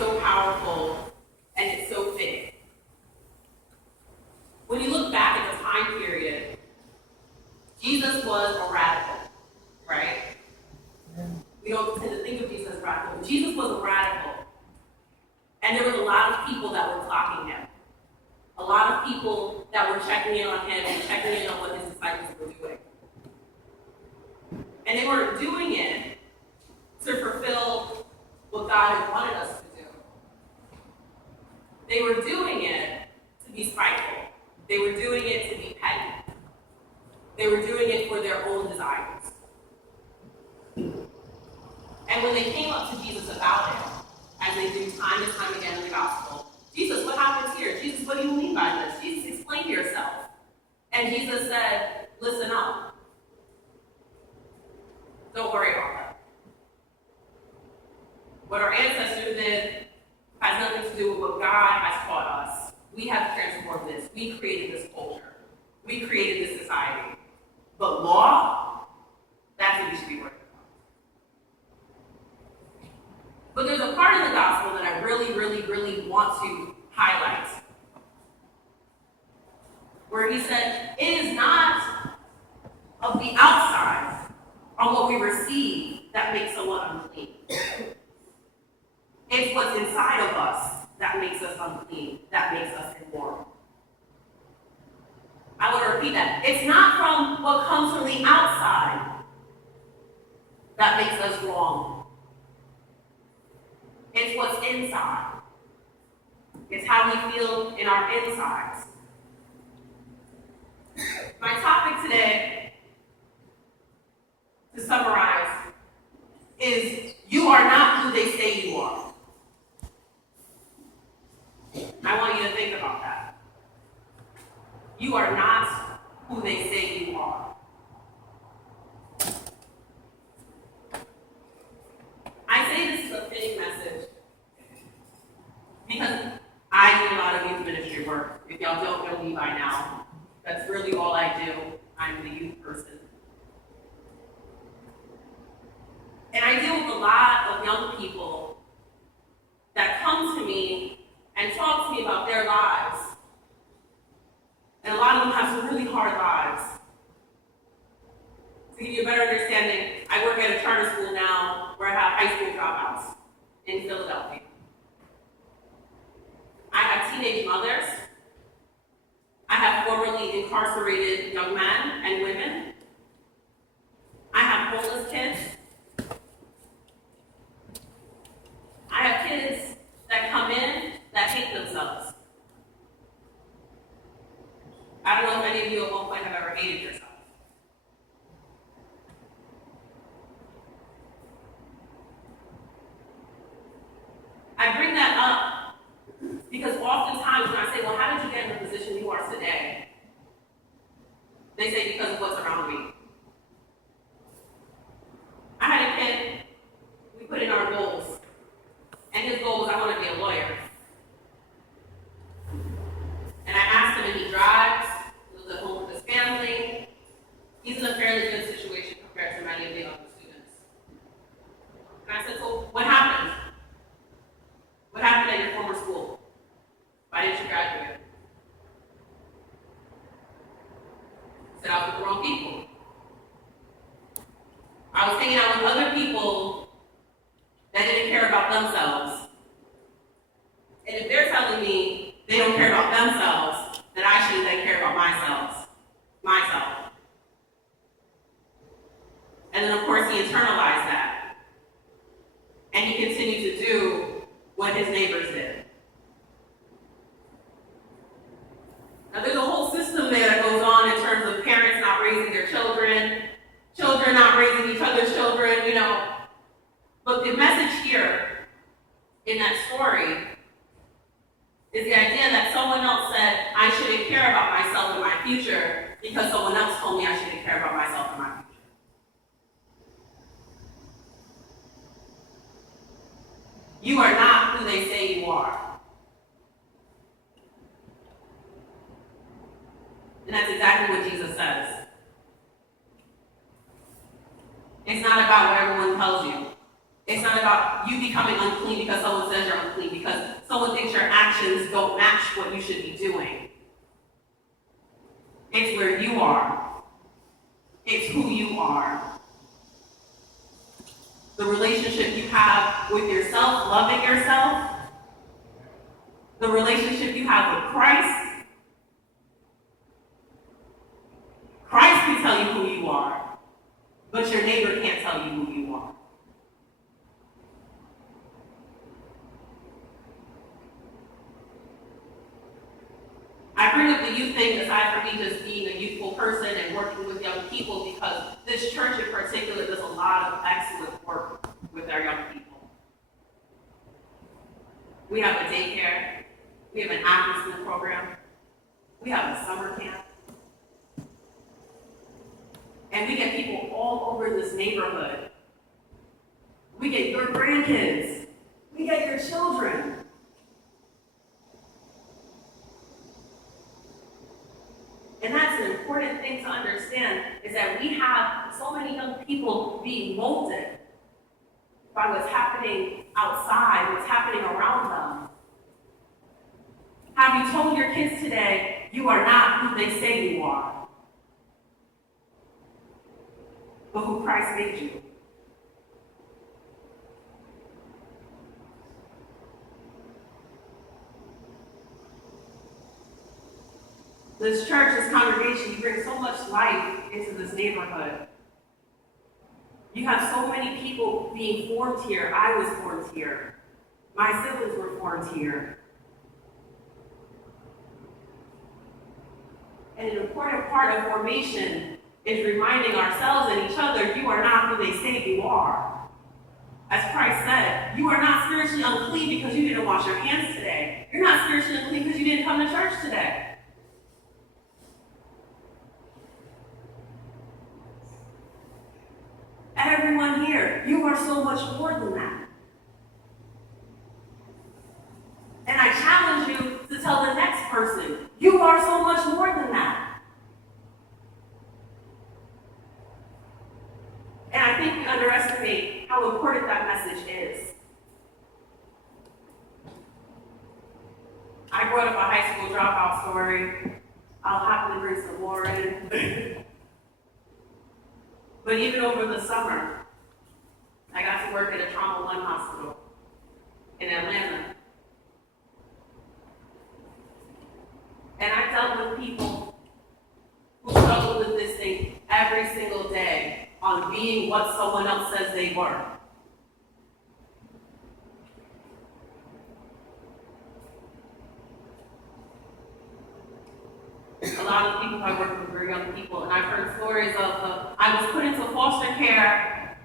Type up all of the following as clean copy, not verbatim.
so powerful and it's so fitting. When you look back at the time period, Jesus was a radical, right? We don't tend to think of Jesus as radical, but Jesus was a radical. And there was a lot of people that were clocking him. A lot of people that were checking in on him and checking in on what his disciples were doing. And they weren't doing it to fulfill what God had wanted us to do. They were doing it to be spiteful. They were doing it to be petty. They were doing it for their own desires. And when they came up to Jesus about it, as they do time and time again in the gospel, Jesus, what happens here? Jesus, what do you mean by this? Jesus, explain yourself. And Jesus said, listen up. Don't worry about that. What our ancestors did has nothing to do with what God has taught us. We have transformed this. We created this culture. We created this society. But law, that's what we should be working on. But there's a part of the gospel that I really, really, really want to highlight. Where he said, it is not of the outside on what we receive that makes someone unclean. It's what's inside of us that makes us unclean, that makes us immoral. I want to repeat that. It's not from what comes from the outside that makes us wrong. It's what's inside. It's how we feel in our insides. My topic today, to summarize, is you are not who they say you are. I want you to think about that. You are not who they say you are. I say this is a fitting message because I do a lot of youth ministry work. If y'all don't know me by now, that's really all I do. I'm the youth person. And I deal with a lot of young people that come to me and talk to me about their lives. And a lot of them have some really hard lives. To give you a better understanding, I work at a charter school now where I have high school dropouts in Philadelphia. I have teenage mothers. I have formerly incarcerated young men and women. I have homeless kids. I have kids that come in that hate themselves. I don't know if any of you at one point have ever hated yourself. I bring that up because oftentimes when I say, well, how did you get in the position you are today? They say, because of what's around me. I had a kid, we put in our goals, and his goal was, I want to be a lawyer. And I asked him, and he drives, he lives at home with his family. He's in a fairly good situation compared to many of the other students. And I said, so what happened? What happened at your former school? Why didn't you graduate? He said, I was with the wrong people. I was hanging out with other people that didn't care about themselves. And if they're telling me they don't care about themselves, then I should then care about myself. And then of course he internalized that. And he continued to do what his neighbors did. Now there's a whole system there that goes on in terms of parents not raising their children, children not raising each other's children, But the message here in that story is the idea that someone else said, I shouldn't care about myself and my future because someone else told me I shouldn't care about myself and my future. You are not who they say you are. And that's exactly what Jesus says. It's not about what everyone tells you. It's not about you becoming unclean unclean because someone says you're unclean, because someone thinks your actions don't match what you should be doing. It's where you are. It's who you are. The relationship you have with yourself, loving yourself, the relationship you have with Christ. Christ can tell you who you are, but your neighbor can't tell you who you are. I bring up the youth thing aside from me just being a youthful person and working with young people, because this church in particular does a lot of excellent work with our young people. We have a daycare, we have an after-school program, we have a summer camp, and we get people all over this neighborhood. We get your grandkids, we get your children. And that's an important thing to understand, is that we have so many young people being molded by what's happening outside, what's happening around them. Have you told your kids today, you are not who they say you are, but who Christ made you? This church, this congregation, you bring so much life into this neighborhood. You have so many people being formed here. I was formed here. My siblings were formed here. And an important part of formation is reminding ourselves and each other, you are not who they say you are. As Christ said, you are not spiritually unclean because you didn't wash your hands today. You're not spiritually unclean because you didn't come to church today. Everyone here, you are so much more than that. And I challenge you to tell the next person, you are so much more than that. And I think we underestimate how important that message is. I brought up a high school dropout story. I'll happily bring some more in. But even over the summer, I got to work at a Trauma One hospital in Atlanta. And I dealt with people who struggle with this thing every single day on being what someone else says they were. A lot of people I work with were young people, and I've heard stories of I was put into foster care,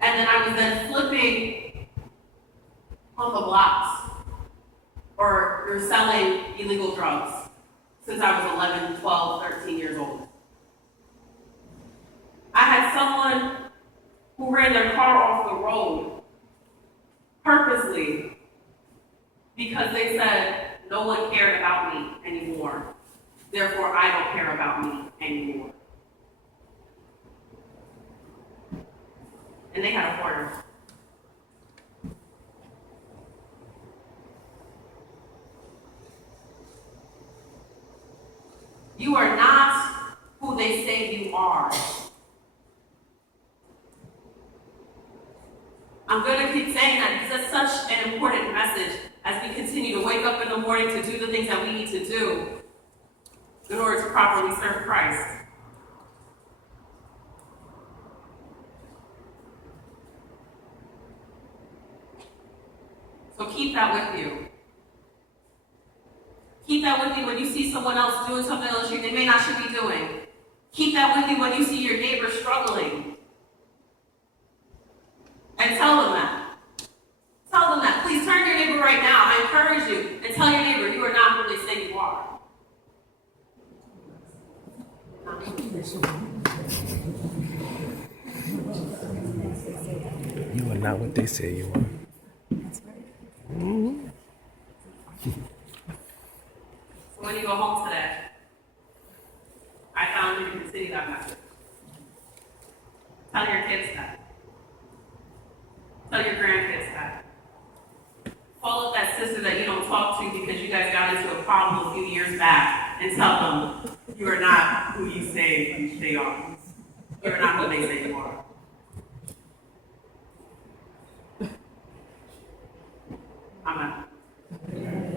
and then I was then flipping on the blocks or selling illegal drugs since I was 11, 12, 13 years old. I had someone who ran their car off the road purposely because they said, no one cared about me anymore. Therefore, I don't care about me anymore. And they had a hoarder. You are not who they say you are. I'm going to keep saying that because that's such an important message as we continue to wake up in the morning to do the things that we need to do in order to properly serve Christ. So keep that with you. Keep that with you when you see someone else doing something else they may not should be doing. Keep that with you when you see your neighbor struggling. And tell them that. Tell them that. Please turn to your neighbor right now. I encourage you. And tell your neighbor you are not who they say you are. You are not what they say you are. Mm-hmm. So when you go home today, I found you to continue that message. Tell your kids that. Tell your grandkids that. into a problem a few years back and tell them, you are not who you say they are. You're not who they say you are.